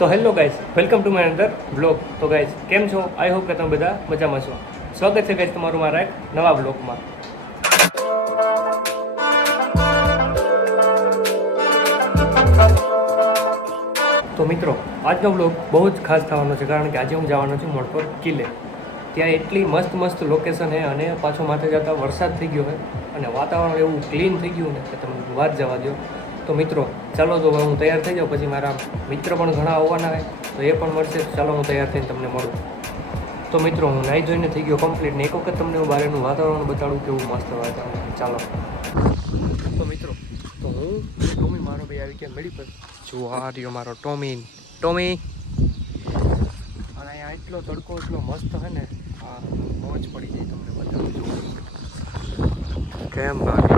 તો hello guys, welcome to my another blog. તો guys, કેમ છો? આઈ હોપ કે તમે બધા મજામાં છો. સ્વાગત છે ગાઈસ તમારું મારા એક નવા બ્લોગમાં. તો મિત્રો, આજનો બ્લોગ બહુ જ ખાસ થવાનો છે, કારણ કે આજે હું જવાનો છું મોડપોર કિલ્લે. ત્યાં એટલી મસ્ત મસ્ત લોકેશન છે અને પાછો માથે જતા વરસાદ થઈ ગયો છે અને વાતાવરણ એવું ક્લીન થઈ ગયું ને કે તમે વાત જવા દો. તો મિત્રો, ચાલો તો હું તૈયાર થઈ જાઉં, પછી મારા મિત્ર પણ ઘણા આવવાના હોય તો એ પણ મળશે. ચાલો હું તૈયાર થઈને તમને મળું. તો મિત્રો, હું નાહી જોઈને થઈ ગયો કમ્પ્લીટ ને એક વખત તમને હું બહારનું વાતાવરણ બતાડું કેવું મસ્ત વાતાવરણ. ચાલો તો મિત્રો, તો હું ટોમી મારો ભાઈ આવી ગયા મેળી પર. જો આ રહ્યો મારો ટોમી. અને અહીંયા એટલો તડકો એટલો મસ્ત છે ને, આ મોજ પડી જાય તમને બતાવું. જો કેમ ભાઈ,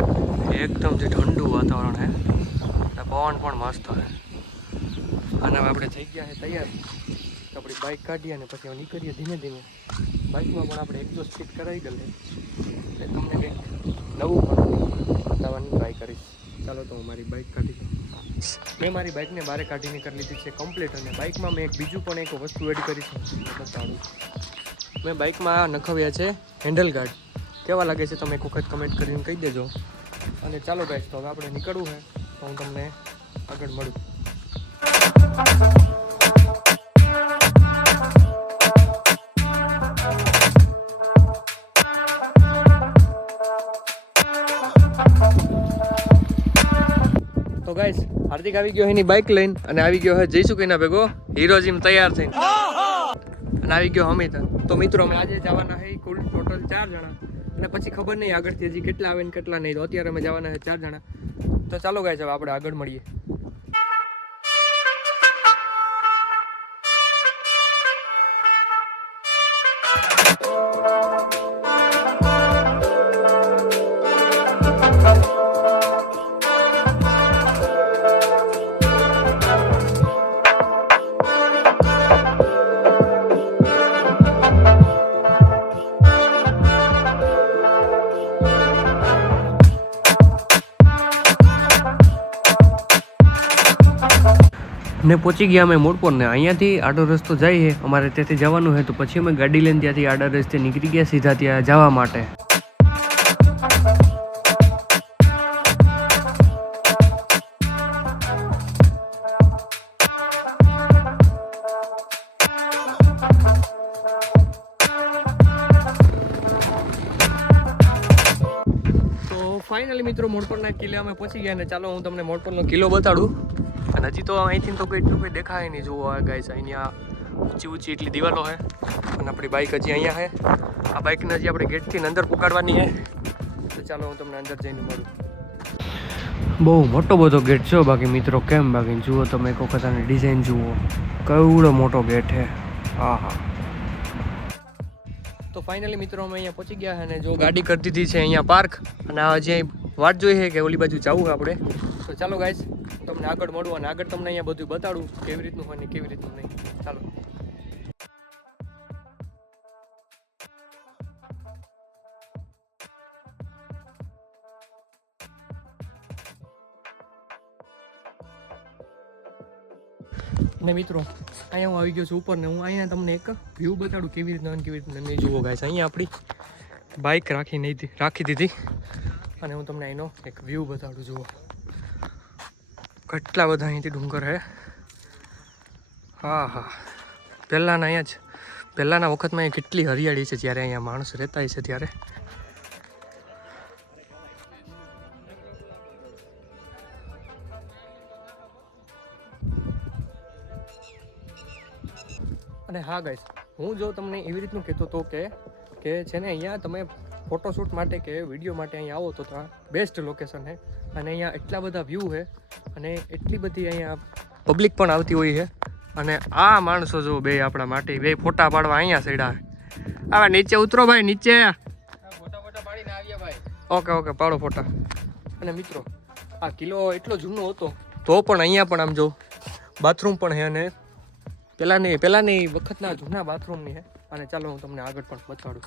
એકદમ જે ઠંડુ વાતાવરણ છે, પવન પણ મસ્ત હોય. અને હવે આપણે થઈ ગયા છે તૈયાર. આપણી બાઇક કાઢીએ અને પછી નીકળીએ ધીમે ધીમે. બાઇકમાં પણ આપણે એક્ઝોસ્ટ ફિટ કરાવી ગયેલે એટલે તમને કંઈક નવું પણ બતાવવાની ટ્રાય કરીશ. ચાલો તો હું મારી બાઇક કાઢી લઉં. મેં મારી બાઇકને બહાર કાઢીને કરી લીધી છે કમ્પ્લીટ. અને બાઇકમાં મેં બીજું પણ એક વસ્તુ એડ કરી છે, બતાવું. મેં બાઇકમાં નખાવ્યા છે હેન્ડલ ગાર્ડ. કેવા લાગે છે તમે એક વખત કમેન્ટ કરીને કહી દેજો. અને ચાલો ગાઈસ, તો હવે આપણે નીકળવું છે, તો હું તમને આગળ મળું. તો ગાઈસ, હાર્દિક આવી ગયો એની બાઇક લઈને અને આવી ગયો હે જયસુકીના ભેગો હીરો જીમ તૈયાર થઈને. અને આવી ગયો અમિત. તો મિત્રો, અમે આજે જવાના છે કુલ ટોટલ 4 જણા. અને પછી ખબર નહીં આગળથી હજી કેટલા આવે ને કેટલા નહીં. તો અત્યારે અમે જવાના છે 4 જણા. તો ચાલો ગાઈસ, હવે આપણે આગળ મળીએ. ને પહોંચી ગયા અમે મોડપોર ને. અહીંયાથી આડો રસ્તો જાય છે અમારે, ત્યાંથી જવાનું છે. તો પછી અમે ગાડી લઈને ત્યાંથી આડા રસ્તે નીકળી ગયા સીધા ત્યાં જવા માટે. તો ફાઇનલી મિત્રો, મોડપોરના કિલ્લે અમે પહોંચી ગયા. ને ચાલો હું તમને મોડપોરનો કિલ્લો બતાડું. અને હજી તો અહીંથી તો એટલું કંઈ દેખાય નહીં. જુઓ ગાઈસ, અહીંયા ઊંચી ઊંચી એટલી દિવાલો છે. અને આપણી બાઇક હજી અહીંયા છે. આ બાઇકને હજી આપણે ગેટથી અંદર પુકાડવાની છે. તો ચાલો હું તમને અંદર જઈને મળું. બહુ મોટો બધો ગેટ છે બાકી મિત્રો. કેમ બાકી જુઓ તમે એક વખત આની ડિઝાઇન જુઓ, કેવડો મોટો ગેટ છે. હા હા. તો ફાઇનલી મિત્રો, અમે અહીંયા પહોંચી ગયા અને જો ગાડી કરી દીધી છે અહીંયા પાર્ક. અને આ હજી વાટ જોઈએ છે કે ઓલી બાજુ જવું આપણે. તો ચાલો ગાઈસ, તમને આગળ મળું અને આગળ તમને અહીંયા બધું બતાડું કેવી રીતનું હોય ને કેવી રીતનું નહીં. ચાલો. ને મિત્રો, અહીંયા હું આવી ગયો છું ઉપર ને. હું અહીંયા તમને એક વ્યૂ બતાડું કેવી રીતના કેવી રીતના નહીં. જુઓ ગાઈસ, અહીંયા આપણી બાઇક રાખી દીધી અને હું તમને અહીંનો એક વ્યૂ બતાડું. જુઓ કેટલા બધા અહીંથી ડુંગર છે. હા હા, પહેલાંના વખતમાં અહીંયા કેટલી હરિયાળી છે જ્યારે અહીંયા માણસ રહેતા છે ત્યારે. અને હા ગાઈસ, હું જો તમને એવી રીતનું કહેતો હતો કે છે ને અહીંયા તમે ફોટોશૂટ માટે કે વિડીયો માટે અહીંયા આવો તો આ બેસ્ટ લોકેશન છે. અને અહીંયા એટલા બધા વ્યૂ છે અને એટલી બધી અહીંયા પબ્લિક પણ આવતી હોય છે. અને આ માણસો જો બે આપણા માટે બે ફોટા પાડવા અહીંયા સડ્યા. હવે નીચે ઉતરો ભાઈ, નીચે ફોટા પાડીને આવ્યા ભાઈ. ઓકે પાડો ફોટા. અને મિત્રો, આ કિલ્લો એટલો જૂનો હતો તો પણ અહીંયા પણ આમ જો બાથરૂમ પણ છે. અને પહેલાંની વખતના જૂના બાથરૂમની છે. અને ચાલો હું તમને આગળ પણ બતાડું.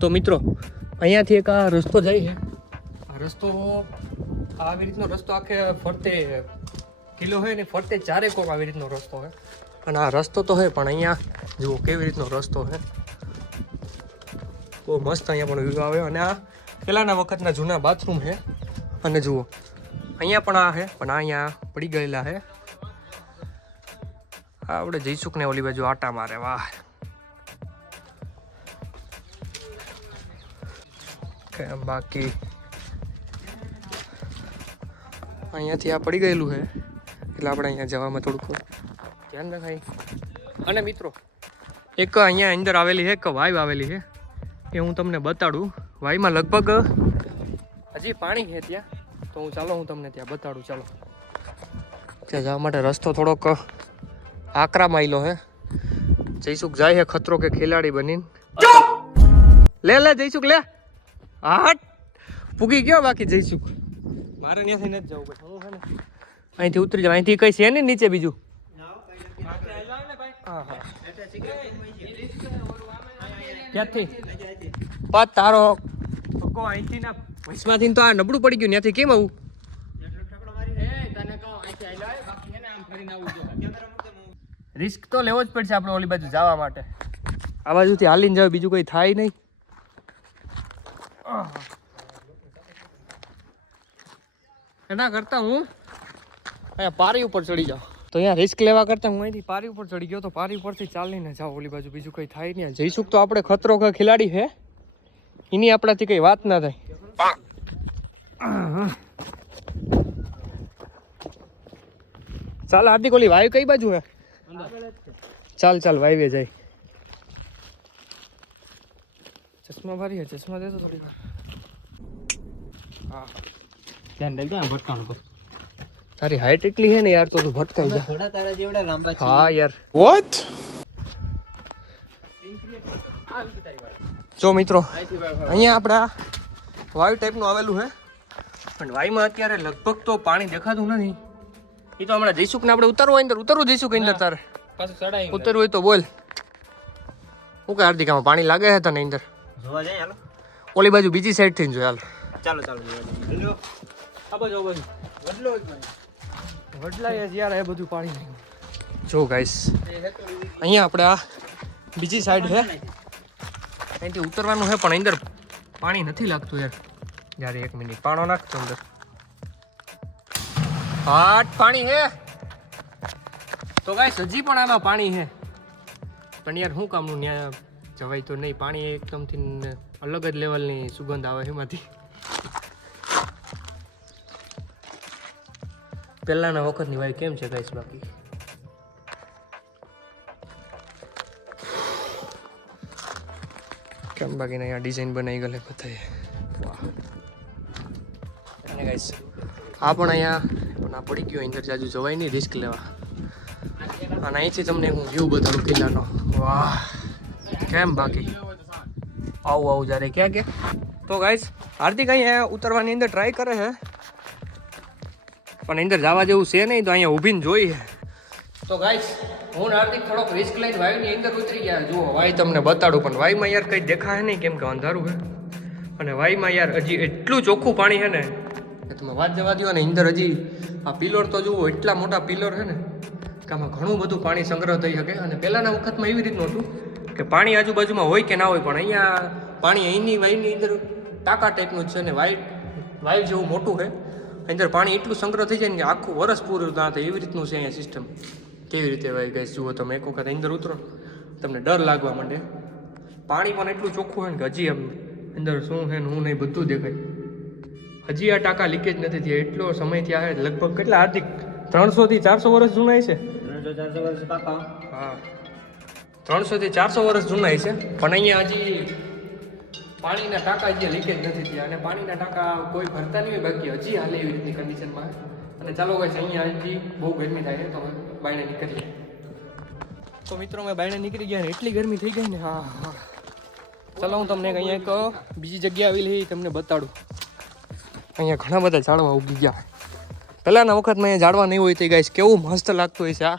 તો મિત્રો, અહીંયાથી એક આ રસ્તો જાય છે. આ રસ્તો આવી રીતનો રસ્તો આખે ફરતે કિલ્લો હોય ને ફરતે ચારે કોક આવી રીતનો રસ્તો હોય. અને આ રસ્તો તો હોય પણ અહીંયા જુઓ કેવી રીતનો રસ્તો છે. બહુ મસ્ત અહીંયા પણ વ્યૂ આવે. અને આ પહેલાંના વખતના જૂના બાથરૂમ છે. અને જુઓ અહીંયા પણ આ છે પણ આ અહીંયા પડી ગયેલા છે. આપણે જઈશું ને ઓલી બાજુ આટા મારે. વાહ બાકી અહીંયાથી આ પડી ગયેલું છે એટલે આપણે અહીંયા જવામાં થોડુંક ધ્યાન રખાય. અને મિત્રો એક અહીંયા અંદર આવેલી છે એક વાઈવ આવેલી છે એ હું તમને બતાડું. વાઈમાં લગભગ હજી પાણી છે ત્યાં, તો હું તમને ત્યાં બતાડું. ચાલો ત્યાં જવા માટે રસ્તો થોડોક આકરા માયલો છે. જયસુખ જાય છે ખતરો કે ખેલાડી બનીને. લે જયસુખ લે. હાટ પૂગી ગયો. બાકી જઈશું મારે ત્યાંથી નથી જવું પડે. હું છે ને અહીંથી ઉતરી જાવ. અહીંથી કઈ છે ને નીચે બીજું? ક્યાંથી પાત તારો અહીંથી ના વૈશમાંથી તો આ નબળું પડી ગયું. ત્યાંથી કેમ આવું? રિસ્ક તો લેવો જ પડશે આપણે ઓલી બાજુ જવા માટે. આ બાજુથી હાલીને જાવ, બીજું કઈ થાય નહીં. એના કરતા હું અહીંયા પારી ઉપર ચડી જાઉં. તો અહીંયા રિસ્ક લેવા કરતા હું અહીંથી પારી ઉપર ચડી ગયો. તો પારી ઉપરથી ચાલીને જાઉં ઓલી બાજુ, બીજું કંઈ થાય નહીં. જઈશું તો આપણે ખતરો કે ખેલાડી છે એની આપણાથી કંઈ વાત ના થાય. ચાલ હાર્દિક, ઓલી વાયુ કઈ બાજુ હે? ચાલ વાયવે જાય. ચશ્મા ભારી હે, ચશ્મા દે તો થોડી વાર. હા ધ્યાન રાખજો ભટકાણું પર. તારી હાઈટ એટલી છે ને યાર, તો તું ભટકાઈ જા. થોડા તારા જેવડા લાંબા છે. હા યાર. વોટ? જો મિત્રો અહીંયા આપણા વાયુ ટાઈપનું આવેલું છે. પણ વાયુમાં અત્યારે લગભગ તો પાણી દેખાતું નથી. એ તો હમણાં જઈશું ને આપણે ઉતરવું જઈશું કે અંદર તારે ઉતરવું હોય તો બોલ. હું કે હાર્દિક આમાં પાણી લાગે છે તને અંદર? જોવા જાય હાલો. ઓલી બાજુ બીજી સાઈડ થી જોઈ. ચાલો વડલા યાર એ બધું પાણી. જો ગાઈસ અહીંયા આપણે આ બીજી સાઈડ છે, અહીંથી ઉતરવાનું છે પણ અંદર પાણી નથી લાગતું યાર. યાર એક મિનિટ પાણો નાખતો અંદર. હાટ પાણી હે તો ગાઈસ, હજી પણ આમાં પાણી છે. પણ યાર શું કામનું ન્યાય જવાય તો નહીં. પાણી એકદમથી અલગ જ લેવલની સુગંધ આવે એમાંથી. પહેલાના વખતની વાય કેમ છે ગાઈસ? બાકી કેમ બાકી અહીંયા ડિઝાઇન બનાવી ગયેલી બધાએ. અને ગાઈસ આ પણ અહીંયા પણ આ પડી ગયો અંદર જાજુ જવાય નહીં રિસ્ક લેવા. અને અહીંથી તમને હું વ્યૂ બતાડું કિલ્લાનો. વાહ કેમ બાકી આવું જ્યારે ક્યાં તો ગાઈસ હાર્દિક અહીંયા ઉતરવાની અંદર ટ્રાય કરે છે પણ અંદર જવા જેવું છે નહીં, તો અહીંયા ઊભીને જોઈ છે. તો ગાઈસ હું હાર્દિક થોડોક રિસ્ક લઈને વાયુની અંદર ઉતરી ગયા. જુઓ વાય તમને બતાડું પણ વાયુમાં યાર કંઈ દેખાય નહીં કેમ કે અંધારું છે. અને વાયુમાં યાર હજી એટલું ચોખ્ખું પાણી છે ને કે તમે વાત જવા દો. અને અંદર હજી આ પિલર તો જુઓ, એટલા મોટા પિલર છે ને કે આમાં ઘણું બધું પાણી સંગ્રહ થઈ શકે. અને પહેલાંના વખતમાં એવી રીતનું હતું કે પાણી આજુબાજુમાં હોય કે ના હોય, પણ અહીંયા પાણી અહીંની વાયની અંદર ટાંકા ટાઈપનું જ છે. ને વાયુ જેવું મોટું છે, અંદર પાણી એટલું સંગ્રહ થઈ જાય ને કે આખું વરસ પૂરું ના થાય એવી રીતનું છે અહીંયા સિસ્ટમ. કેવી રીતે વાય ગાઈસ જુઓ તમે, એક વખત અંદર ઉતરો તમને ડર લાગવા માંડે. પાણી પણ એટલું ચોખ્ખું હોય ને કે હજી આમ અંદર શું છે ને હું નહીં બધું દેખાય. હજી આ ટાંકા લીકેજ નથી થયા. એટલો સમય થયા છે લગભગ કેટલા હાર્દિક 300 થી 400 વર્ષ જૂના છે. 300-400 વર્ષ પાકા. હા 300 થી 400 વર્ષ જૂના છે. પણ અહીંયા હજી પાણીના ટાંકા હજી લીકેજ નથી થયા. અને પાણીના ટાંકા કોઈ ભરતા નહીં હોય, બાકી હજી હાલે એવી રીતની કન્ડિશનમાં. અને ચાલો ગાઈસ અહીંયા હજી બહુ ગરમી થાય છે તો બાયણે નીકળીએ. તો મિત્રો અમે બાયણે નીકળી ગયા ને એટલી ગરમી થઈ ગઈ ને. હા ચાલો હું તમને અહીંયા એક બીજી જગ્યા આવેલી તમને બતાડું. અહીંયા ઘણા બધા ઝાડવા ઉગી ગયા. પહેલાંના વખતમાં અહીંયા ઝાડવા નહીં હોય તો ગાઈસ કેવું મસ્ત લાગતું હોય છે. આ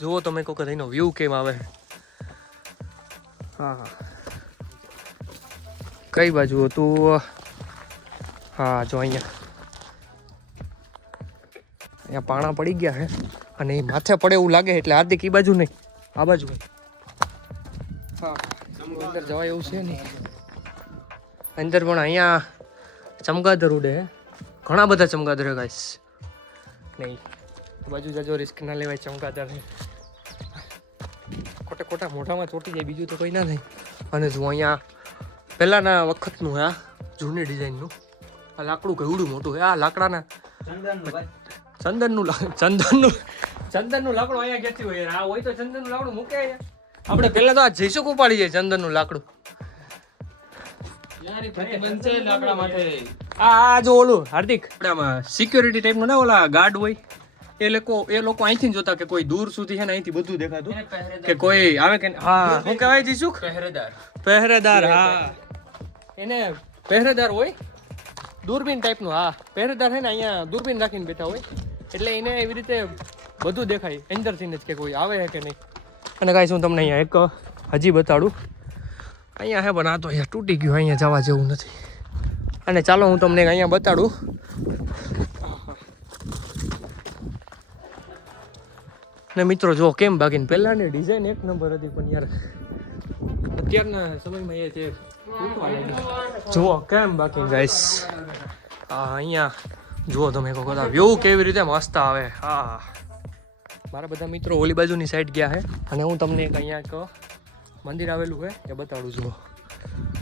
જુઓ તમે એક વખત એનો વ્યૂ કેમ આવે. હા કઈ બાજુ હતું? હા જો અહીંયા અહીંયા પાણા પડી ગયા છે અને એ માથે પડે એવું લાગે એટલે હાર્દિક એ બાજુ નહીં આ બાજુ હા અંદર જવાય એવું છે નહીં અંદર પણ અહીંયા ચમગાદર ઉડે ઘણા બધા ચમગાદર ગાઈસ નહીં બાજુ જાજો રિસ્ક ના લેવાય ચમગાદર ખોટા ખોટા મોઢામાં ચોટી જાય બીજું તો કંઈ ના થાય અને જો અહીંયા પહેલાંના વખતનું આ જૂની ડિઝાઇનનું આ લાકડું કેવડું મોટું છે આ લાકડાના ચંદનનું લાકડું અહીંયા ક્યાંથી હોય આ હોય તો ચંદનનું લાકડું મૂકે આપણે પહેલાં તો આ જઈશું ઉપાડી જાય ચંદનનું લાકડું આ જો ઓલું હાર્દિક આમાં સિક્યોરિટી ટાઈપનું ના ઓલા ગાર્ડ હોય એ લોકો અહીંથી જોતા કે કોઈ દૂર સુધી છે ને અહીંથી બધું દેખાતું કે કોઈ આવે કે હા શું કહેવાય જઈશું પહેરેદાર હા એને પહેરેદાર હોય દૂરબીન ટાઈપનું હા પહેરેદાર છે ને અહીંયા દૂરબીન રાખીને બેઠા હોય એટલે એને એવી રીતે બધું દેખાય અંદરથી જ કે કોઈ આવે કે નહીં અને કાંઈ હું તમને અહીંયા એક હજી બતાડું અહીંયા હે પણ આ તો અહીંયા તૂટી ગયું અહીંયા જવા જેવું નથી અને ચાલો હું તમને અહીંયા બતાડું ને મિત્રો જો કેમ બાકીને પહેલાંની ડિઝાઇન એક નંબર હતી પણ યાર અત્યારના સમયમાં એ છે જુઓ કેમ બાકી ગાઈસ અહીંયા જુઓ તમે કહો બધા વ્યૂ કેવી રીતે મસ્ત આવે હા મારા બધા મિત્રો ઓલી બાજુની સાઈડ ગયા છે અને હું તમને એક અહીંયા એક મંદિર આવેલું છે એ બતાડું જુઓ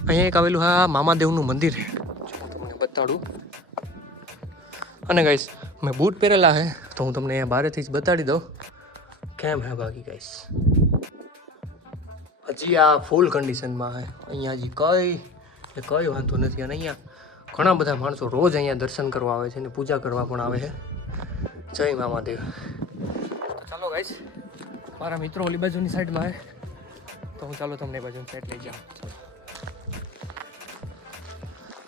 અહીંયા એક આવેલું હા મામાદેવનું મંદિર છે તમને બતાડું અને ગાઈસ મેં બૂટ પહેરેલા છે તો હું તમને અહીંયા બહારેથી જ બતાડી દઉં કેમ હે બાકી ગાઈસ હજી આ ફૂલ કન્ડિશનમાં છે અહીંયા હજી કઈ વાંધો નથી અને અહીંયા ઘણા બધા માણસો રોજ અહીંયા દર્શન કરવા આવે છે અને પૂજા કરવા પણ આવે છે જય મામાદેવ તો ચાલો ગાઈસ મારા મિત્રો ઓલી બાજુની સાઈડમાં આવે તો હું ચાલો તમને બાજુની સાઈડ લઈ જાઉં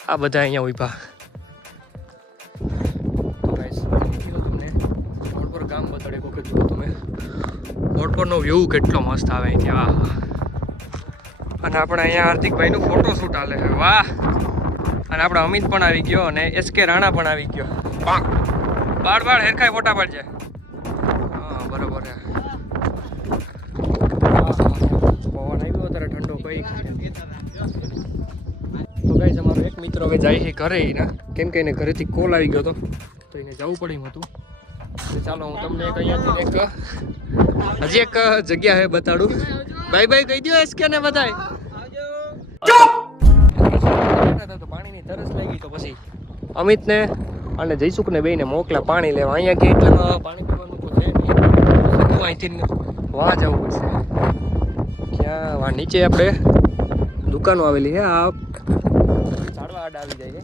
આ બધા અહીંયા ઉભા તો ગાઈસ તમને મોડપર ગામ બતાડે કોકે જુઓ તમે મોડપરનો વ્યૂ કેટલો મસ્ત આવે અહીંથી આ અને આપણે અહીંયા હાર્દિકભાઈનું ફોટોશૂટ હાલે છે વાહ અને આપણે અમિત પણ આવી ગયો અને SK રાણા પણ આવી ગયો બાળ હેરખાય ફોટા પાડજે હા બરોબર પવન આવ્યો ત્યારે ઠંડો કઈ તો ગાઈસ અમારો એક મિત્ર હવે જાય છે ઘરે ને કેમ કે એને ઘરેથી કોલ આવી ગયો હતો તો એને જવું પડ્યું હતું ચાલો હું તમને અહીંયાથી હજી એક જગ્યા છે બતાડું ભાઈ કહી દો SK ને બધાય તો પાણીની તરસ લાગી તો પછી અમિતને અને જયસુખને બેયને મોકલા પાણી લેવા અહીંયા કે એટલામાં પાણી પીવાનું તો છે નહીં અહીંથી વાહ જવું પડશે ક્યાં વાહ નીચે આપણે દુકાનો આવેલી છે આ ઝાડવા આડા આવી જાય છે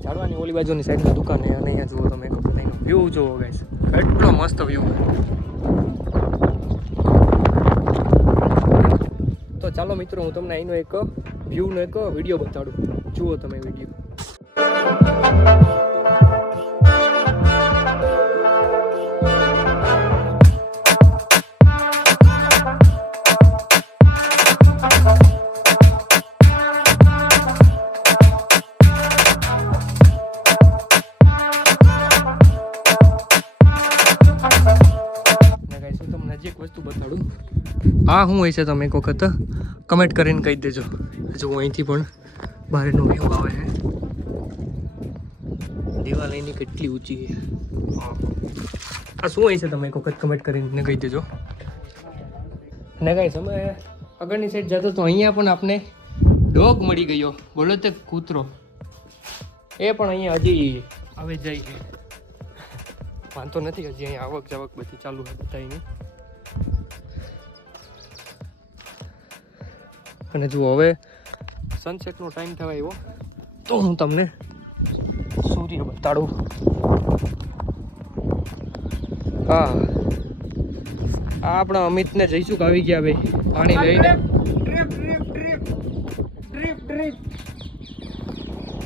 ઝાડવાની ઓલી બાજુની સાઈડની દુકાન છે અને અહીંયા જુઓ તમે બધાનો વ્યૂ જુઓ ગાઈસ એટલો મસ્ત વ્યૂ તો ચાલો મિત્રો હું તમને અહીંનો એક વ્યૂનો એક વિડીયો બતાડું જુઓ તમે વિડીયો આ શું હોય છે તમે એક વખત કમેન્ટ કરીને કહી દેજો જો અહીંથી પણ બહારનો વ્યૂ આવે છે દિવાલ એની કેટલી ઊંચી છે આ શું હોય છે તમે એક વખત કમેન્ટ કરીને કહી દેજો ને ગાઈસ અમે આગળની સાઈડ જતો તો અહીંયા પણ આપણે ડોગ મળી ગયો બોલો તે કૂતરો એ પણ અહીંયા હજી આવે જાય છે વાંધો નથી હજી અહીંયા આવક જાવક બધી ચાલુ છે બધાની અને જુઓ હવે સનસેટનો ટાઈમ થવા આવ્યો તો હું તમને સૂર્ય બતાડું હા આ આપણા અમિતને જઈશું કે આવી ગયા ભાઈ પાણી લઈને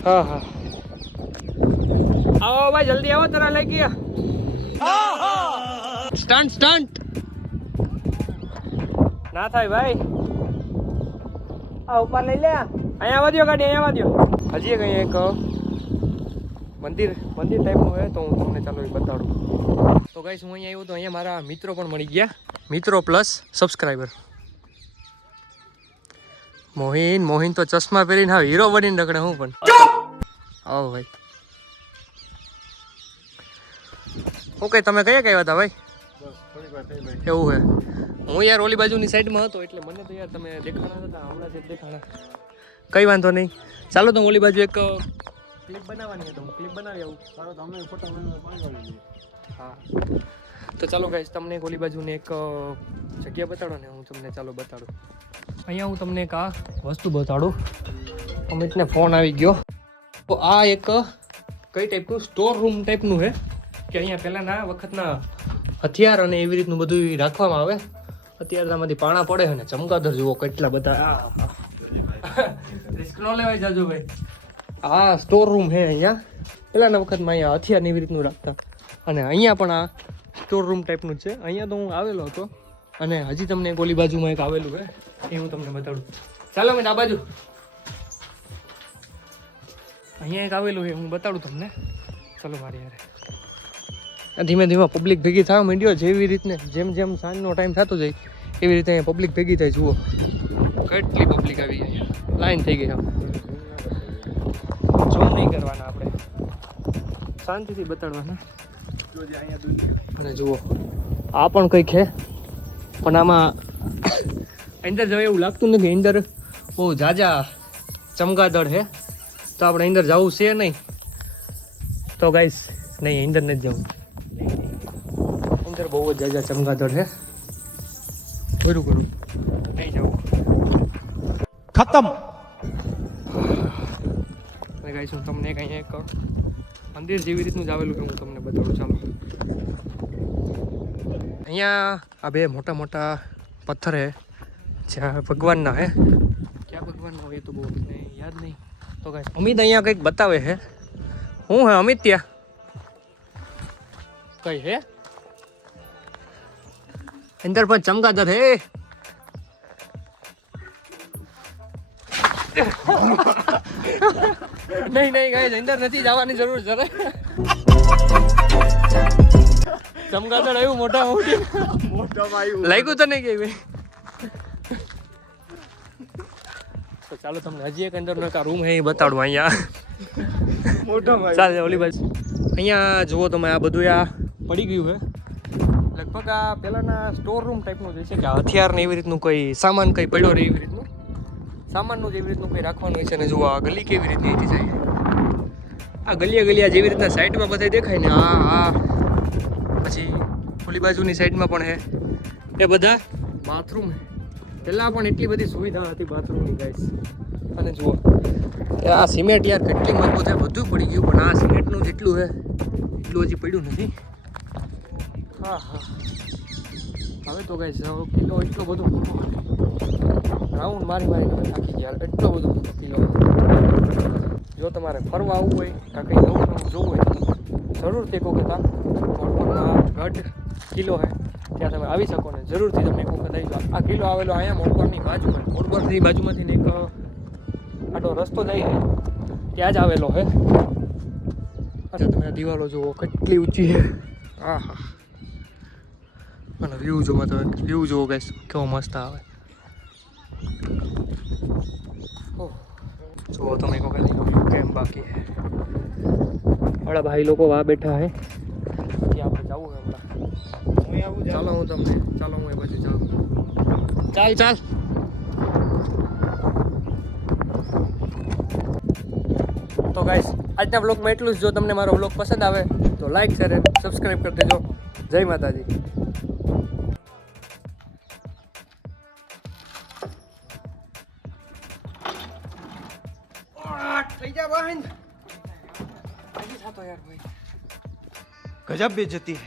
હા આવો ભાઈ જલ્દી આવો તરા લઈ ગયા સ્ટન્ટ ના થાય ભાઈ આ ઉપર લઈ લે અહીંયા વધ્યો ગાડી અહીંયા વધ્યો હજી એક અહીંયા એક મંદિર ટાઈપનું હોય તો હું તમને ચાલો એ બતાડું ગાઈસ હું અહીંયા આવ્યો તો અહીંયા મારા મિત્રો પણ મળી ગયા, મિત્રો પ્લસ સબસ્ક્રાઈબર. મોહિન તો ચશ્મા પહેરીને હા હીરો બનીને રખડે. હું પણ આવો ભાઈ. ઓકે, તમે કયા આવ્યા હતા ભાઈ? એવું હે, હું યાર ઓલી બાજુની સાઈડમાં હતો એટલે મને તો યાર તમે દેખાણા હતા, હમણાં જ દેખાણા. કઈ વાંધો નહીં, ચાલો તો ઓલી બાજુ એક ક્લિપ બનાવવાની હતી, હું ક્લિપ બનાવી આવું. સારો તમને ફોટો હા, તો ચાલો ગાઈસ તમને ઓલી બાજુને એક જગ્યા બતાડો ને હું તમને ચાલો બતાડું. અહીંયા હું તમને એક આ વસ્તુ બતાડું. અમિતને ફોન આવી ગયો. તો આ એક કઈ ટાઈપનું સ્ટોર રૂમ ટાઈપનું છે કે અહીંયા પહેલાંના વખતના હથિયાર અને એવી રીતનું બધું રાખવામાં આવે. અત્યારે આમાંથી પાણા પડે છે ને ચમગાદર જુઓ કેટલા બધા. રિસ્ક ન લેવાય જાજો ભાઈ. આ સ્ટોર રૂમ છે અહીંયા. પહેલાંના વખતમાં અહીંયા હથિયાર ને એવી રીતનું રાખતા, અને અહીંયા પણ આ સ્ટોર રૂમ ટાઈપનું જ છે. અહીંયા તો હું આવેલો હતો, અને હજી તમને ગોલી બાજુમાં એક આવેલું છે એ હું તમને બતાડું. ચાલો મેં આ બાજુ અહીંયા એક આવેલું છે હું બતાડું તમને. ચાલો મારી યારે ધીમે ધીમે પબ્લિક ભેગી થવા માંડ્યો. જેવી રીતને જેમ જેમ સાંજનો ટાઈમ થતો જાય એવી રીતે અહીંયા પબ્લિક ભેગી થાય. જુઓ કેટલી પબ્લિક આવી ગઈ, લાઈન થઈ ગઈ. ઝૂમ નહીં કરવાના આપણે, શાંતિથી બતાડવાના. અને જુઓ આ પણ કંઈક છે, પણ આમાં અંદર જવાય એવું લાગતું નથી. અંદર બહુ ઝાઝા ચમગાદળ છે, તો આપણે અંદર જવું છે નહીં. તો ગાઈસ નહીં, અંદર નથી જવું. અંદર બહુ જ ઝાઝા ચમગાદળ છે. પૂરું કરું નહીં જવું, ખતમ. ગાઈસ હું તમને કંઈ એક મંદિર જેવી રીતનું જ આવેલું કે હું તમને બતાવું. ચાલો અહીંયા આ બે મોટા મોટા પથ્થર હે, જ્યાં ભગવાનના હે. ક્યાં ભગવાનના હોય તો બહુ મને યાદ નહીં. તો ગાઈસ અમિત અહીંયા કંઈક બતાવે છે. હું હે અમિત? ત્યાં કઈ હે અંદર પણ ચમગાદર હે. નહીં નહીં ગાઈસ અંદર નથી જવાની જરૂર જરા. ચમગાદર આવ્યું મોટામાં લાગ્યું તો નહીં કે ભાઈ. તો ચાલો તમને હજી એક અંદર રૂમ હે એ બતાડું. અહીંયા ચાલે ઓલી બાજુ અહીંયા જુઓ તમે, આ બધું આ પડી ગયું છે. લગભગ આ પહેલાંના સ્ટોર રૂમ ટાઈપનું જે છે કે હથિયાર ને એવી રીતનું કોઈ સામાન કંઈ પડ્યો રહે એવી રીતનું સામાનનું જેવી રીતનું કંઈ રાખવાનું હોય છે. ને જુઓ આ ગલી કેવી રીતની અહીંથી જાય. આ ગલિયા જેવી રીતના સાઈડમાં બધા દેખાય ને આ પછી ઓલી બાજુની સાઈડમાં પણ હે એ બધા બાથરૂમ હે. પહેલાં પણ એટલી બધી સુવિધા હતી બાથરૂમની ગાઈસ. અને જુઓ આ સિમેન્ટ યાર કેટલી મજબૂત છે, બધું પડી ગયું, પણ આ સિમેન્ટનું જેટલું છે એટલું હજી પડ્યું નથી. હા હા હવે તો ગાઈસ કિલો એટલો બધો રાઉન્ડ મારી થાકી ગયા. એટલો બધો કિલો. જો તમારે ફરવા આવવું હોય કાં કંઈ નવું જોવું હોય તો જરૂરથી એક વખત આ ગઢ કિલ્લો છે ત્યાં તમે આવી શકો ને જરૂરથી તમે એક વખત આવી જાઓ. આ કિલ્લો આવેલો અહીંયા મોરબરની બાજુમાં, મોરબરની બાજુમાંથી એક આટલો રસ્તો જાય ત્યાં જ આવેલો છે. અચ્છા તમે દિવાલો જુઓ કેટલી ઊંચી છે. હા હા, અને વ્યૂ જુઓ, તમે વ્યૂ જુઓ ગાઈસ કેવો મસ્ત આવે. જુઓ તમે કહો કેમ બાકી હમણાં ભાઈ લોકો આ બેઠા હે, ત્યાં આપણે જવું છે હમણાં. ચાલો હું તમને ચાલો હું એ પછી જાઉં. ચાલ તો ગાઈસ આજના બ્લોગમાં એટલું જ. જો તમને મારો બ્લોગ પસંદ આવે તો લાઈક શેર અને સબસ્ક્રાઈબ કરી દેજો. જય માતાજી. થઈ જા બંધ. गजब बेइज्जती है.